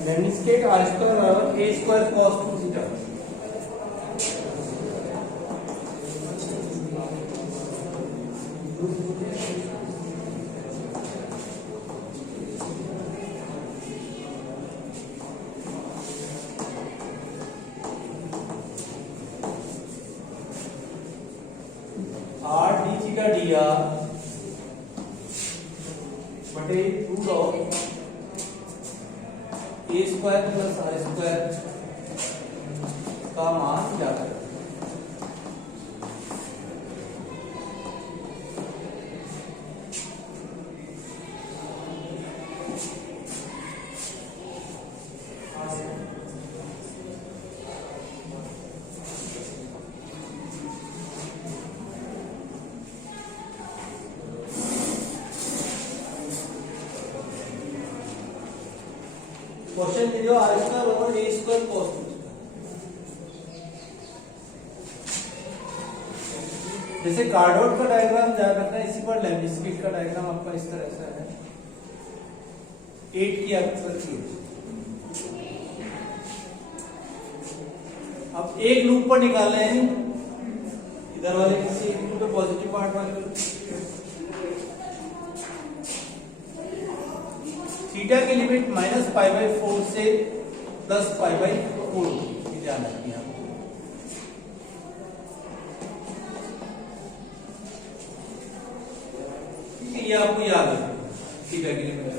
Lemniscate r square बराबर a square cos 2 थीटा। R d theta d r बटे 2 log a square plus r square का मान ज्ञात करें। क्वेश्चन दे दो r square over a square cos 2। जैसे कार्डोट का डायग्राम याद रखना है, इसी पर लेमनिस्केट का डायग्राम आपका इस तरह से है। 8 की आप रखिए। अब एक लूप पर निकालना है, इधर वाले किसी एक लूप पे पॉजिटिव पार्ट वाले थीटा की लिमिट -π/4 से +π/4 की ध्यान रखिए आप। ठीक है, ये आपको याद है थीटा की लिमिट।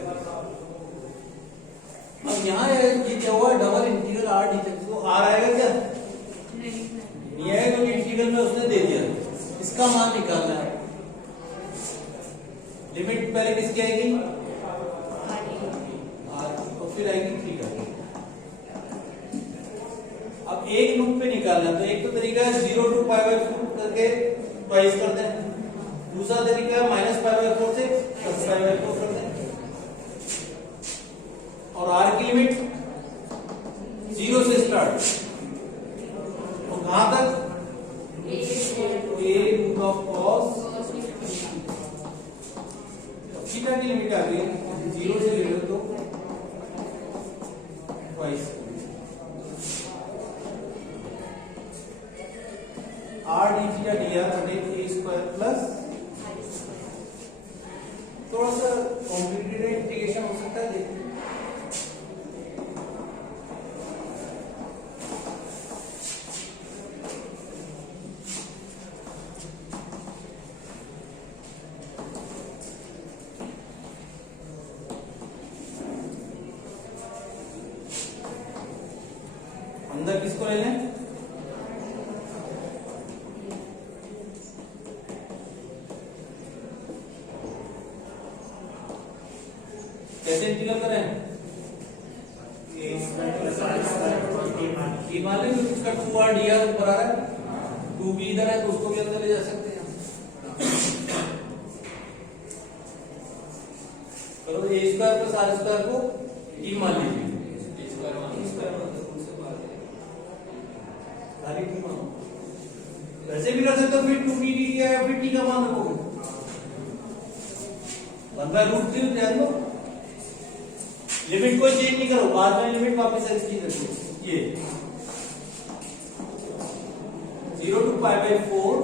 अब यहाँ ये क्या हुआ, डबल इंटीग्रल आर डी तक, तो आर आएगा क्या? नहीं आएगा, क्योंकि इंटीग्रल में उसने दे दिया। इसका मान निकालना है। लिमिट पहले किसकी आएगी? फिर आएगी थीटा। अब एक लूप पे निकालना, तो एक तो तरीका है 0 to π/4 करके ट्वाइस कर दें। दूसरा तरीका है -π/4 से +π/4 कर दें। और आर की लिमिट 0 से स्टार्ट, और कहां तक? a root of cos theta की लिमिट आ गई 0 से ले लो तो r d theta d r बटे ए स्क्वायर प्लस, थोड़ा सा कॉम्प्लिकेटेड इंटीग्रेशन हो सकता है, देखिए। अंदर किसको ले लें? कैसे इंटीग्रल करें? ये मान लें इसका 2r dr ऊपर आ रहा है, 2b इधर है, तो उसको भी अंदर ले जा सकते हैं। चलो a square plus r square को e मान लीजिए। वैसे भी कर सकते हो, फिर 2b dt या फिर t का मान रखोगे 1/√3। ध्यान दो, लिमिट कोई चेंज नहीं करो, बाद में लिमिट वापस इसकी रखो। ये 0 to π/4,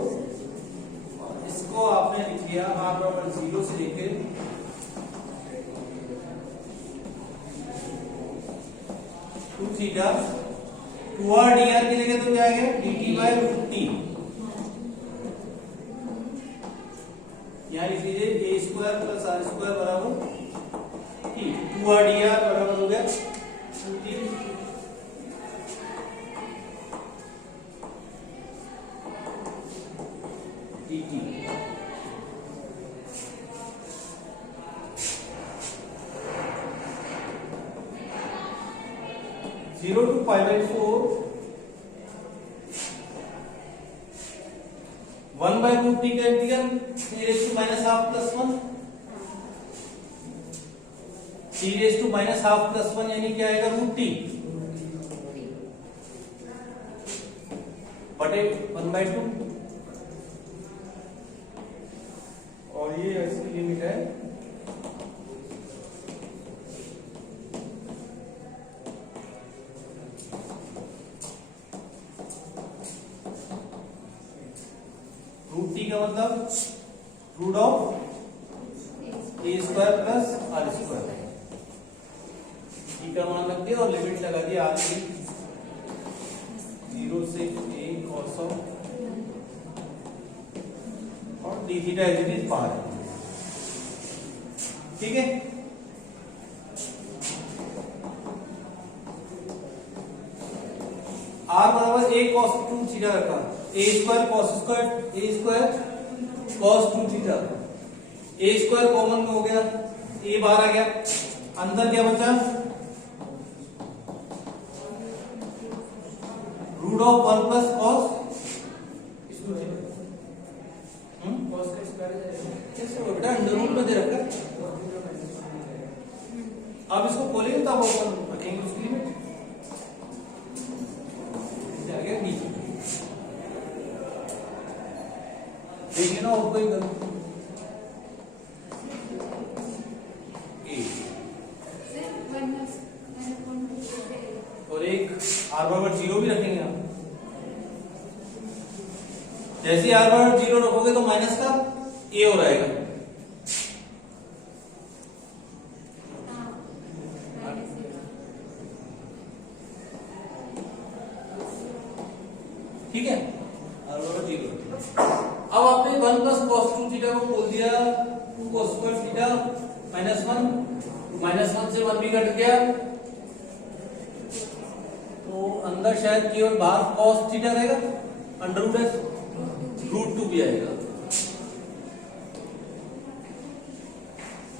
इसको आपने लिख दिया r बराबर 0 से लेकर 2 थीटा। 2r dr की जगह तो क्या आएगा? dt/√t। यहाँ लिख लीजिए a square plus r square बराबर t। 2r dr बराबर हो गया 2t dt। 0 to π/4 1/√t का इंटीग्रल e⁻½ + 1, e⁻½ + 1 यानी क्या आएगा? √t बटे 1/2। और ये इसकी लिमिट है का मतलब root of a square plus r square. का मान रख दिया और लिमिट लगा दी आर की 0 से a cos ऑफ और d थीटा इज इट पार। ठीक है, r बराबर a cos 2 थीटा रखा, a square cos square a square cos 2 theta, a square common में हो गया, a बाहर आ गया, अंदर क्या बचा रूट ऑफ 1 प्लस कॉस कैसे हो बेटा, अंडर रूट में दे रखा। अब इसको खोलेंगे तब ओपन रखेंगे उसकी लिमिट, आ गया b। देखिए ना और कोई गलत और एक r बराबर 0 भी रखेंगे आप। जैसे r बराबर 0 रखोगे तो माइनस का a हो जाएगा। ठीक है, r बराबर 0। अब आपने 1 प्लस cos 2 थीटा को बोल दिया 2 cos स्क्वायर थीटा माइनस 1 से 1 भी कट गया, तो अंदर शायद केवल बाहर cos थीटा रहेगा, अंडर रूट है रूट 2 भी आएगा,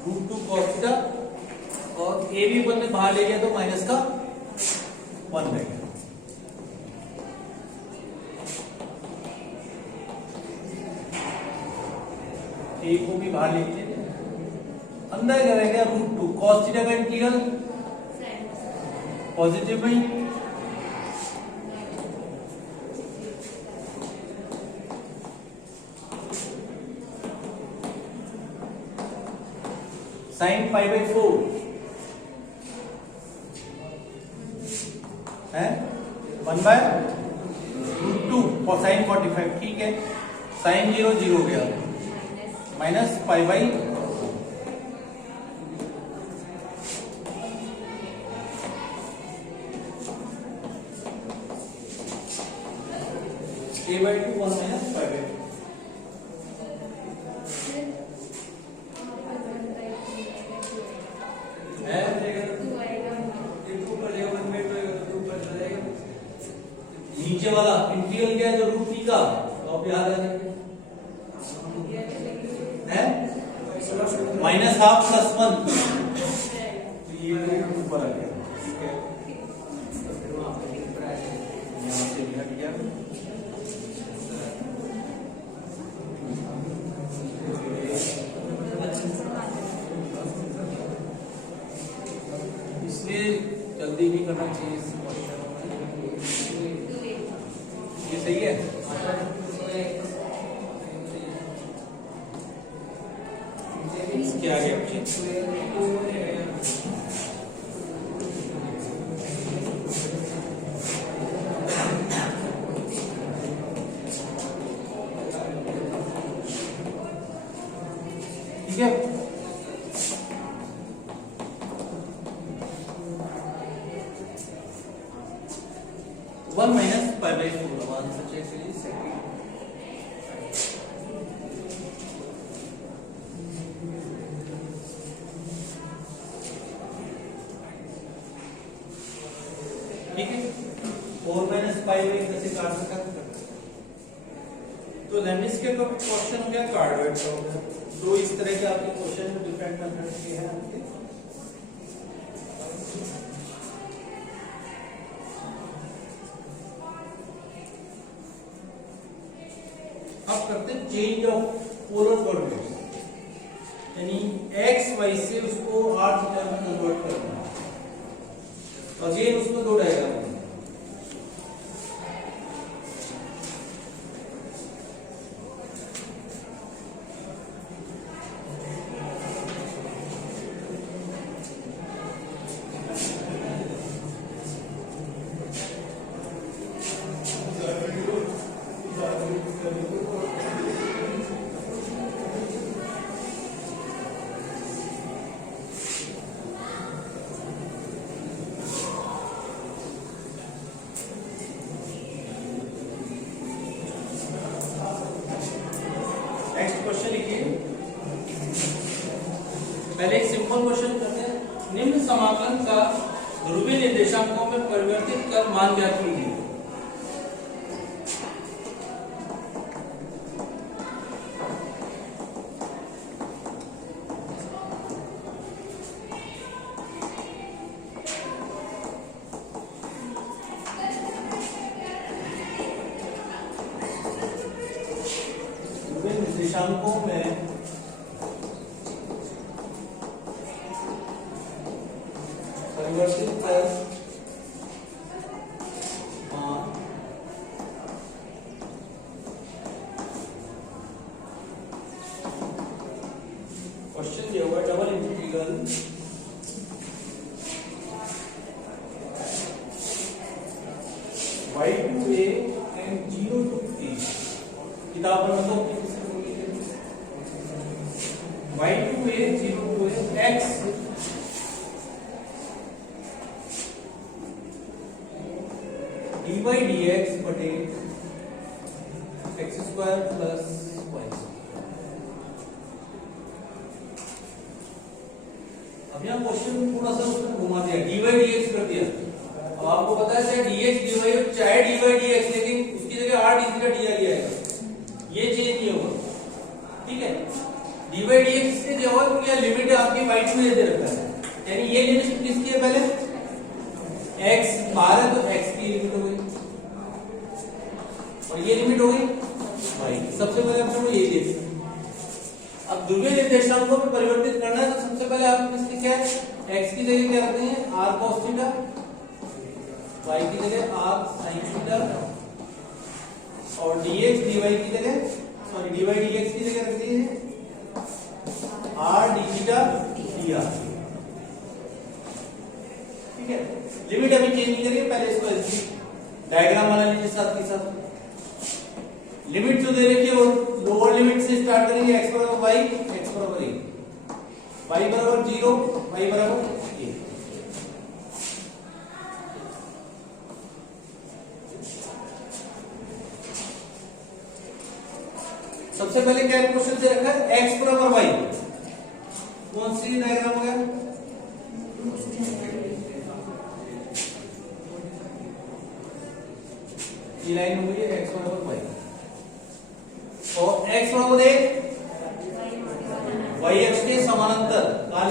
रूट 2 cos थीटा और a भी अपन ने बाहर ले लिया तो माइनस का 1 रहेगा। a को भी बाहर ले लीजिए, अंदर क्या रहेगा रूट 2 cos थीटा का इंटीग्रल पॉजिटिव में साइन पाई बाई 4 है 1 बाय रूट 2 और साइन 45। ठीक है, साइन 0 0 हो गया, minus pi by a by 2 1 minus pi by 2। नीचे वाला इंटीग्रल क्या है जो रूट 3 का, तो आप याद रखेंगे है माइनस हाफ प्लस 1, तो ये ऊपर आ गया। ठीक है, यहाँ से भी हट गया, इसलिए जल्दी नहीं करना चाहिए इस क्वेश्चन में। ये सही है, क्या आ गया ठीक है। 1 minus pi by 4 answer check second. ठीक है, 4 minus pi by कैसे काट सकते हैं, तो लेमिस के क्वेश्चन हो गया, कार्डवेट का हो गया। दो इस तरह के आपके क्वेश्चन में डिफरेंट मेथड के हैं आपके। अब करते हैं चेंज ऑफ पोलर कोऑर्डिनेट्स, यानी x y से उसको r थीटा में कन्वर्ट करना। अगेन उसमें दो डायग्राम, निर्देशांकों में परिवर्तित कर मान ज्ञात कीजिए। निर्देशांकों में परिवर्तित कर क्वेश्चन दिया हुआ double integral y to a and 0 to a। किताब पर मतलब y to a 0 to a x dy dx बटे x स्क्वायर प्लस y। अब यहाँ क्वेश्चन थोड़ा सा उसने घुमा दिया, dy dx कर दिया। अब आपको पता है चाहे dx dy हो चाहे dy dx, लेकिन उसकी जगह r dθ दिया गया है, ये चेंज नहीं होगा। ठीक है, dy dx इसलिए दिया हुआ क्योंकि यह लिमिट आपकी y टू a दे रखा है, यानी ये लिमिट किसकी है, पहले x बाहर है तो x की लिमिट हो गई और ये लिमिट हो गई y। सबसे पहले हम लोग ये देखें। अब ध्रुवीय निर्देशांकों में परिवर्तित करना है तो सबसे पहले आप इसकी क्या है, x की जगह क्या रखते हैं r cos थीटा, y की जगह r sin थीटा और dx dy की जगह dy dx की जगह रखते हैं r d थीटा dr। ठीक है, लिमिट अभी चेंज नहीं करिए, पहले इसको ऐसे डायग्राम बना लीजिए साथ के साथ। लिमिट जो दे रखी है वो लोअर लिमिट से स्टार्ट करेंगे, x बराबर y, x बराबर a, y बराबर 0, y बराबर a। सबसे पहले क्या क्वेश्चन से रखा है, x बराबर y, कौन सी डायग्राम हो गया, ये लाइन हो गई है x बराबर y और x बराबर a y अक्ष के समानांतर काल।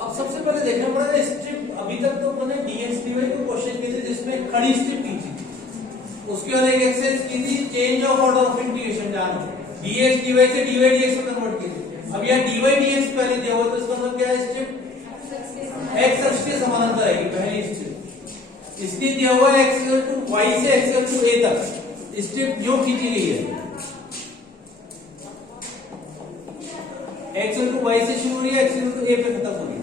अब सबसे पहले देखना पड़ेगा स्ट्रिप, अभी तक तो मैंने dx dy को क्वेश्चन किए थे जिसमें खड़ी स्ट्रिप की थी, उसके बाद एक एक्सरसाइज की थी change of order of integration, जानो dx dy से dy dx में कन्वर्ट की थी। अब यह dy dx पहले दिया हुआ तो इसका मतलब क्या है, स्ट्रिप x अक्ष के समानांतर आएगी पहली स्ट्रिप। इसलिए दिया हुआ है x टू y से x टू a तक स्ट्रिप जो खींची गई है, x टू y से शुरू हो रही है, x टू a पे खत्म हो रही है।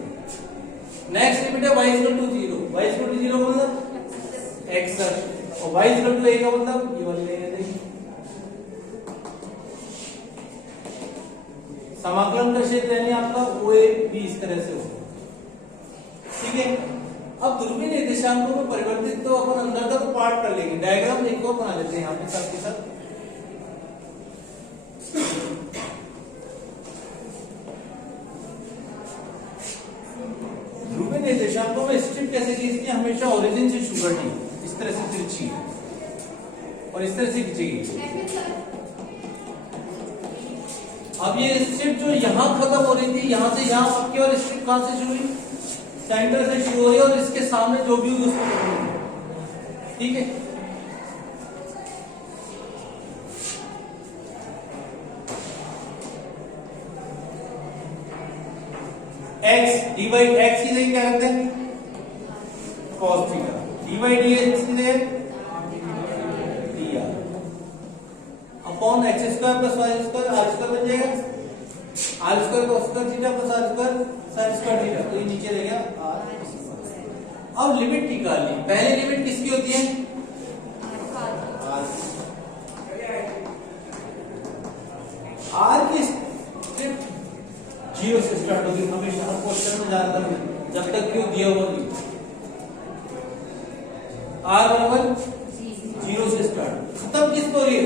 नेक्स्ट लिमिट है y टू 0, y टू 0 का मतलब x अक्ष और y टू a का मतलब ये वाली लाइन है। समाकलन का क्षेत्र यानी आपका OAB इस तरह से होगा। ठीक है, अब ध्रुवीय निर्देशांकों में परिवर्तित तो अपन अंदर का तो पार्ट कर लेंगे, डायग्राम एक और बना लेते हैं यहाँ पे साथ के साथ। ध्रुवीय निर्देशांकों में स्ट्रिप कैसे खींचनी है, हमेशा ओरिजिन से शुरू करनी है, इस तरह से तिरछी और इस तरह से खींचेगी। अब ये स्ट्रिप जो यहाँ खत्म हो रही थी, यहाँ से यहाँ आपकी, और स्ट्रिप कहां से शुरू हुई, सेंटर से शुरू हो रही है और इसके सामने जो भी उसको पकड़ेंगे। ठीक है, x dy x की जगह क्या रखते हैं cos थीटा, dy dx की जगह dr upon x square plus y square r square बन जाएगा, r square cos square theta plus r square sin square theta, तो ये नीचे रह गया r। अब लिमिट निकालनी, पहली लिमिट किसकी होती है r की स्ट्रिप 0 से स्टार्ट होगी हमेशा, हर क्वेश्चन में ज्यादातर जब तक क्यों दिया हुआ नहीं, r बराबर 0 से स्टार्ट, खत्म किसको हो रही है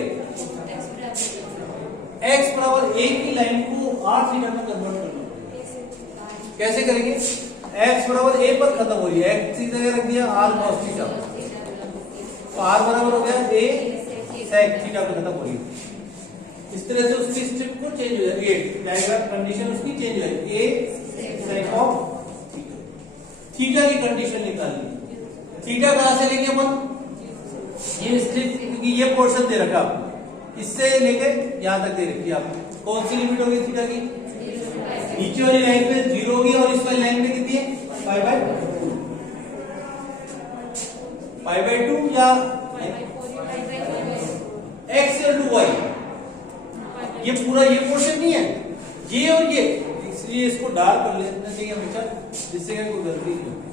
x बराबर a की लाइन को r थीटा में कन्वर्ट करना पड़ेगा। कैसे करेंगे? x बराबर a पर खत्म हो रही है, x की जगह रख दिया r cos थीटा, तो r बराबर हो गया a sec थीटा पर खत्म हो रही है। इस तरह से उसकी स्ट्रिप को चेंज हो जाएगी, डायग्राम कंडीशन उसकी चेंज हो जाएगी, a sec ऑफ थीटा की कंडीशन निकालनी। थीटा कहां से लेंगे अपन? ये स्ट्रिप, क्योंकि ये पोर्शन दे रखा आपको, इससे लेके यहां तक दे रखी है आपको। कौन सी लिमिट होगी थीटा की? नीचे वाली लाइन पे 0 होगी और इस वाली लाइन पे कितनी है? π/2 या x into y। ये पूरा ये पोर्शन नहीं है, ये और ये, इसलिए इसको डार्क कर लेना चाहिए हमेशा, जिससे कोई गलती नहीं होगी।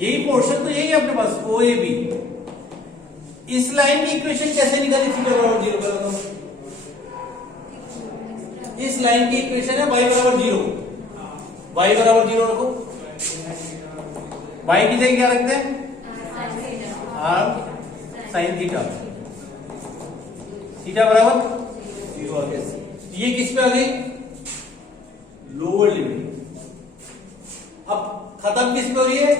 यही पोर्शन तो यही है अपने पास, ओ ए बी। इस लाइन की इक्वेशन कैसे निकाली थीटा बराबर 0 पर? इस लाइन की इक्वेशन है y बराबर 0, y बराबर 0 रखो, y की जगह क्या रखते हैं? r sin थीटा, थीटा बराबर 0 आ गया। ये किस पे आ गई? Lower limit. अब खत्म किस पे हो रही है?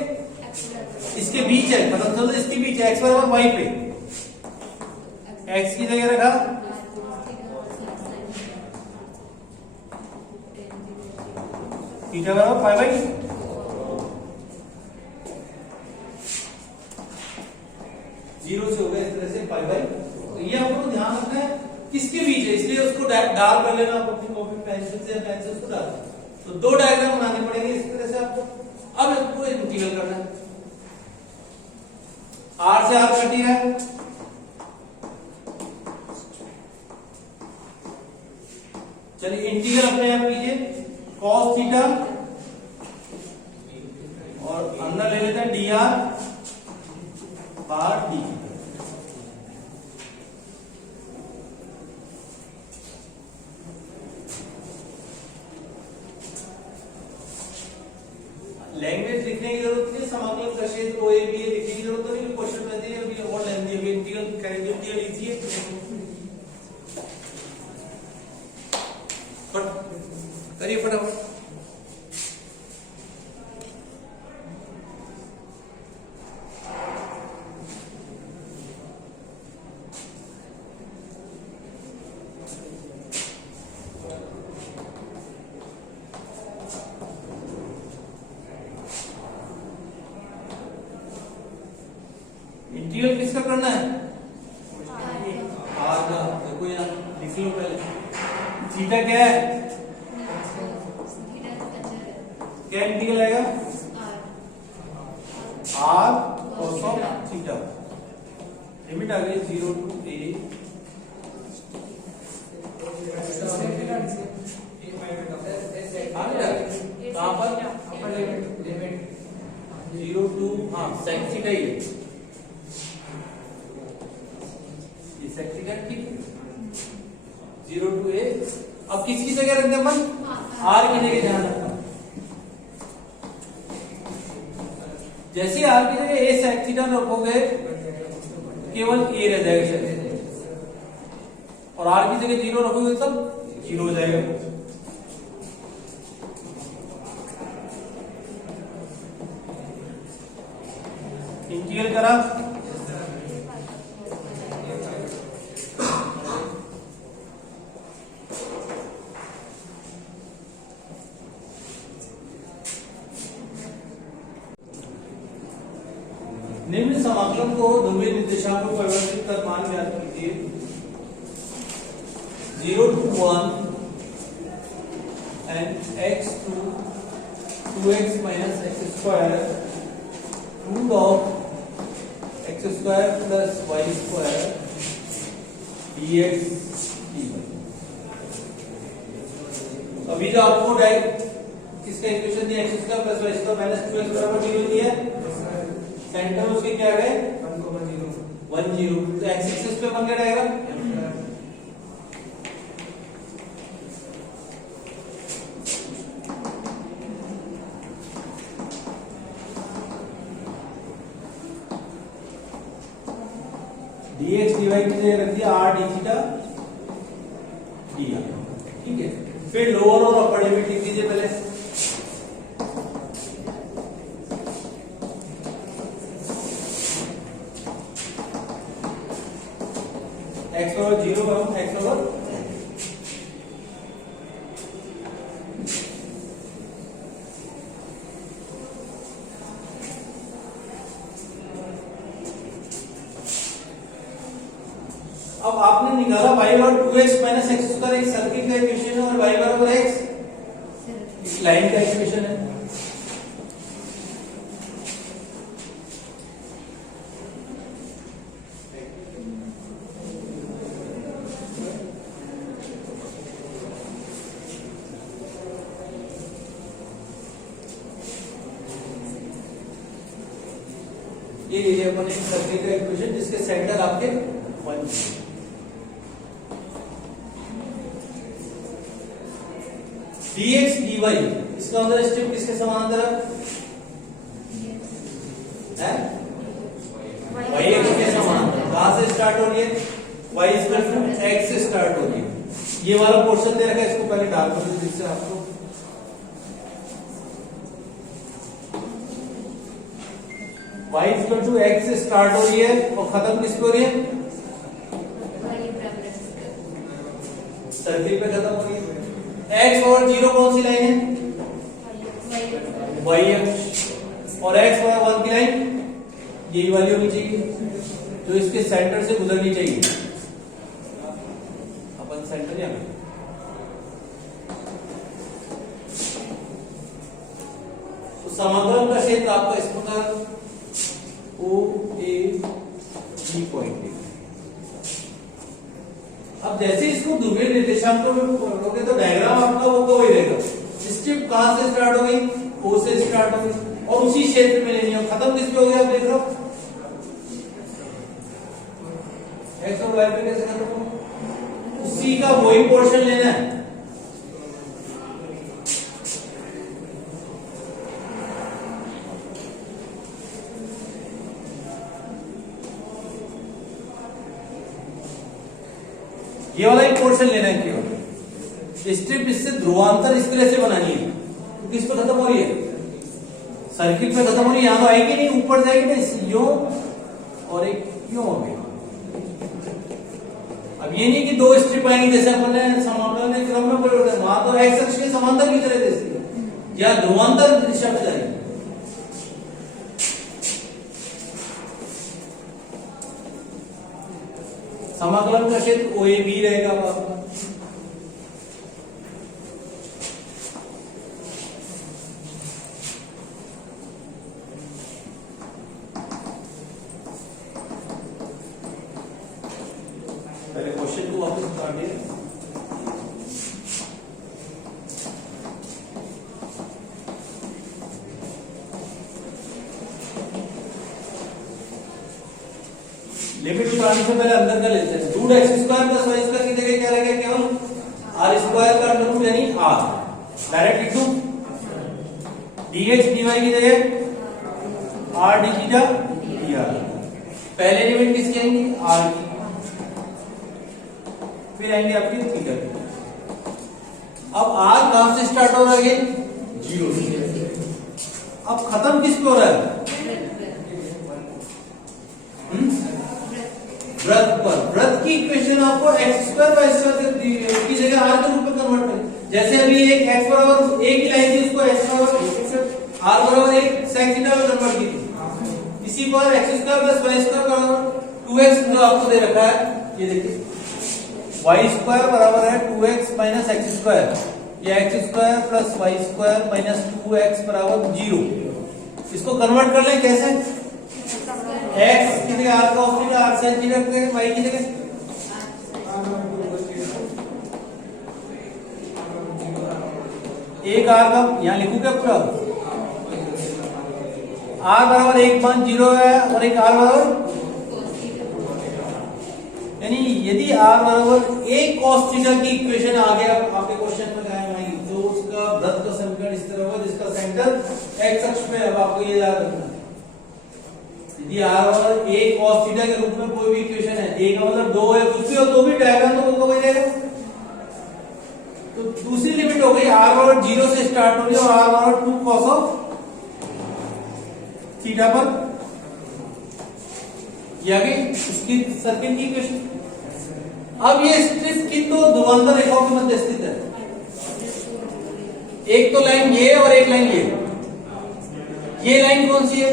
इसके बीच है, खत्म चलो इसके बीच है, x बराबर y पे, x की जगह रखा थीटा बराबर π/2। जीरो से हो गया इस तरह से π/2। तो ये आपको ध्यान रखना है किसके बीच है, इसलिए उसको डार्क कर लेना आप अपनी कॉपी पेंसिल से, पेन से उसको डाल। तो दो डायग्राम बनाने पड़ेंगे इस तरह से आपको। अब इसको इंटीग्रल करना है, r से r कटी है, चलिए इंटीग्रल अपने आप कीजिए, cos थीटा और अंदर ले लेते हैं dr बार डी। लैंग्वेज लिखने की जरूरत नहीं, समाकलन का क्षेत्र ओ ए बी है लिखने की जरूरत नहीं, क्वेश्चन में दिए अभी और लेंदी अभी इंटीग्रल करेंगे दिया लीजिए। करिए फटाफट। इंटीग्रल किसका करना है? आर का। देखो यहाँ लिख लो पहले, थीटा क्या है? क्या इंटीग्रल आएगा? R cos of theta. Limit आ गई 0 to a। कहां पर? 0 to sec थीटा ही है, sec थीटा ठीक है, 0 to a। अब किसकी जगह रखते हैं अपन? r की जगह ध्यान रखना, जैसे r की जगह a sec थीटा रखोगे केवल a रह जाएगा शायद, और r की जगह 0 रखोगे सब 0 हो जाएगा। इंटीग्रल करा, निम्न समाकलन को ध्रुवीय निर्देशांक को परिवर्तित कर मान ज्ञात कीजिए। 0 to 1 and x to 2x minus x square root of x square plus y square dx dy। अभी जो आपको डायरेक्ट किसका इक्वेशन दिया, x square plus y square minus 2x बराबर 0 दिया है, सेंटर उसके क्या गए 1 0, तो x एक्सिस पे बन गया आएगा dx dy की जगह रख दिया r d थीटा dr, ठीक है। फिर लोअर और अपर लिमिट लिख दीजिए पहले। x बराबर 0 एवं x बराबर अब आपने निकाला y बराबर 2x माइनस एक्स स्क्वायर, एक सर्किल का इक्वेशन है, और y बराबर x इस लाइन का इक्वेशन है। ये लीजिए अपन एक सर्किल का इक्वेशन जिसके सेंटर आपके 1 dx dy, इसका मतलब स्टेप किसके समानांतर है? y x के समानांतर। कहां से स्टार्ट हो रही है? y x से स्टार्ट हो रही है। ये वाला पोर्शन दे रखा है, इसको पहले डाल दो जिससे आपको y x से स्टार्ट हो रही है और खत्म किस पे हो रही है? सर्किल पे खत्म हो रही है। x और 0 कौन सी लाइन है? y अक्ष। और x और 1 की लाइन यही वाली होनी चाहिए जो इसके सेंटर से गुजरनी चाहिए। अपन सेंटर या तो समाकलन का क्षेत्र आपका इस प्रकार O A G पॉइंट है। अब जैसे इसको ध्रुवीय निर्देशांकों में पढ़ोगे तो डायग्राम आपका वो वही रहेगा। स्ट्रिप कहां से स्टार्ट हो गई? O से स्टार्ट हो गई और उसी क्षेत्र में लेनी है। खत्म किस पे हो गया आप देख रहे हो? x और y पे कैसे खत्म हो? उसी का वही पोर्शन लेना है। ये वाला एक पोर्शन लेना है केवल। स्ट्रिप इससे ध्रुवांतर इस तरह से बनानी है तो किस पे खत्म हो रही है? सर्किल पे खत्म हो रही है। यहां तो आएगी नहीं, ऊपर जाएगी ना, यो और एक यो हो गई। अब ये नहीं कि दो स्ट्रिप आएंगी जैसे अपन ने समाकलन के क्रम में पढ़े थे, वहां तो एक्स अक्ष के समांतर की तरह जैसे या ध्रुवांतर दिशा में जाएगी। समाकलन का क्षेत्र ओ ए बी रहेगा आपका। पहले क्वेश्चन को वापस उतारिए। लिमिट उतारने से पहले अंदर का लेते हैं। Root x square plus y square की जगह क्या रहेगा? केवल आर स्क्वायर का अंडर रूट यानी आर। डायरेक्ट लिख दूं dx dy की जगह आर डी थीटा dr। पहले लिमिट किसकी आएंगी? आर की, फिर आएंगे आपकी थीटा। अब आर कहां से स्टार्ट हो रहा है? 0 से। अब खत्म किस पे हो रहा है? वृत्त पर। वृत्त की इक्वेशन आपको एक्स स्क्वायर वाई स्क्वायर की जगह आर के रूप में कन्वर्ट करें। जैसे अभी एक एक्स बराबर एक ही लाइन थी, उसको एक्स बराबर आर बराबर एक सेक थीटा में कन्वर्ट की थी। इसी पर x square plus y square बराबर 2x जो आपको दे रखा है, ये देखिए वाई स्क्वायर बराबर है 2x माइनस एक्स स्क्वायर, या x square plus y square minus 2x बराबर 0। इसको कन्वर्ट कर लें कैसे? x की जगह r cos theta, r sin theta के y की जगह एक r का यहां लिखूं क्या पूरा? r बराबर 1.0 है और एक r बराबर, यानी यदि r बराबर एक cos थीटा की इक्वेशन आ गया आपके क्वेश्चन में कायम आएगी तो उसका वृत्त का समीकरण इस तरह होगा जिसका सेंटर x अक्ष पे है। अब आपको ये याद रखना है, यदि r और a cos थीटा के रूप में कोई भी इक्वेशन है, a का मतलब 2 है, कुछ भी हो तो भी डायग्राम तो वो हो जाएगा। तो दूसरी लिमिट हो गई r और 0 से स्टार्ट हो रही है और r और 2 cos ऑफ थीटा पर ये आ गई इसकी सर्किल की इक्वेशन। अब ये स्ट्रिप की तो ध्रुवांतर रेखाओं के मध्य स्थित है, एक तो लाइन ये और एक लाइन ये लाइन कौन सी है?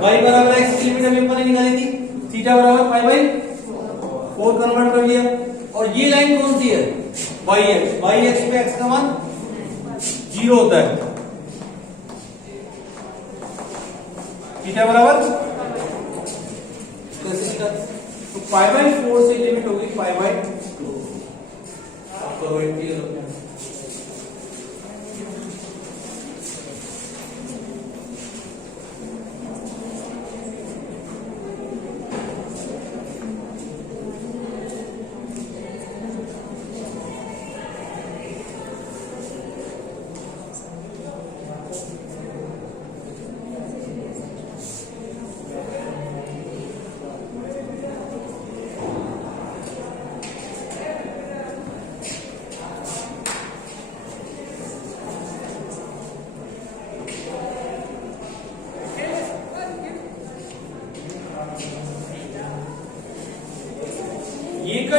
y बराबर x की लिमिट अभी हमने निकाली थी, थीटा बराबर पाई बाई 4 कन्वर्ट कर लिया। और ये लाइन कौन सी है? y x पे x का मान 0 होता है, थीटा बराबर तो पाई बाई 4 से लिमिट होगी पाई बाई 2। आपको वेट किया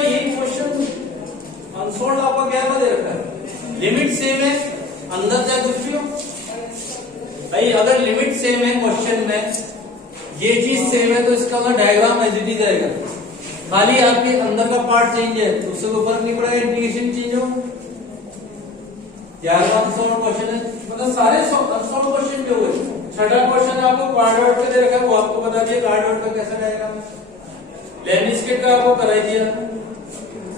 ये क्वेश्चन अनसोल्ड आपका क्या दे रखा है? लिमिट सेम है, अंदर चाहे कुछ भी हो भाई, अगर लिमिट सेम है क्वेश्चन में, ये चीज सेम है तो इसका मतलब डायग्राम एज इट इज रहेगा, खाली आपके अंदर का पार्ट चेंज है तो उससे कोई फर्क नहीं पड़ेगा, इंटीग्रेशन चेंज हो। यार अनसोल्ड क्वेश्चन है, मतलब सारे अनसोल्ड क्वेश्चन जो हुए, छठा क्वेश्चन आपको कार्ड वर्ड पे दे रखा है, वो आपको बता दिया कार्ड वर्ड का कैसा डायग्राम है, लैंडस्केप का आपको कराई दिया,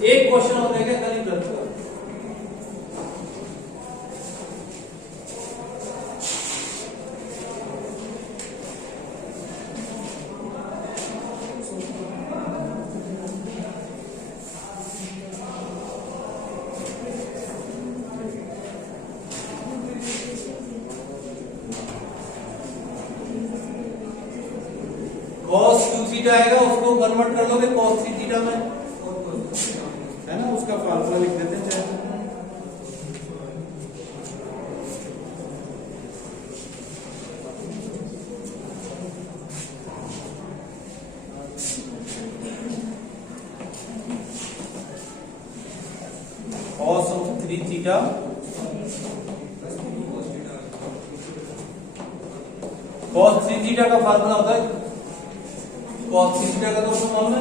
एक क्वेश्चन और रहेगा खाली ब्लड का। cos q थीटा आएगा, उसको कन्वर्ट कर लोगे cos 3 थीटा में, है ना, उसका फार्मूला लिख देते हैं चाहे। cos of 3 theta cos 3 theta का फार्मूला होता है, cos 3 थीटा का तो आपको मालूम है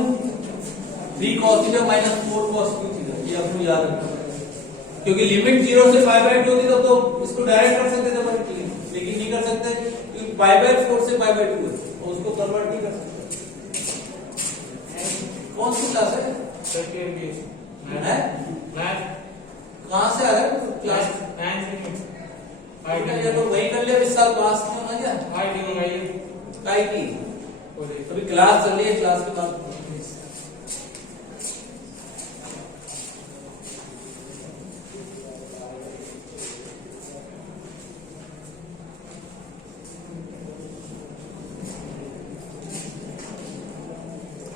3 cos theta minus 4 cos q theta, ये आपको याद रखना है, क्योंकि लिमिट 0 से पाई बाई 2 थी तो इसको डायरेक्ट कर सकते थे पर लेकिन नहीं कर सकते क्योंकि पाई बाई 4 से पाई बाई 2 है और उसको कन्वर्ट नहीं कर सकते। कौन सी क्लास है? मैथ कहां से आ रहा है? क्लास 9 से तो वही कर लिया, इस साल पास में होना क्या? काई की अभी क्लास चल रही है, क्लास के बाद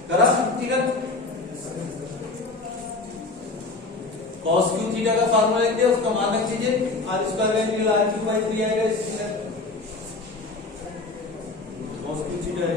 करा cos q थीटा का फार्मूला लिख दिया, उसका मान रख दीजिए r square integral r cube by 3 आएगा, cos q थीटा है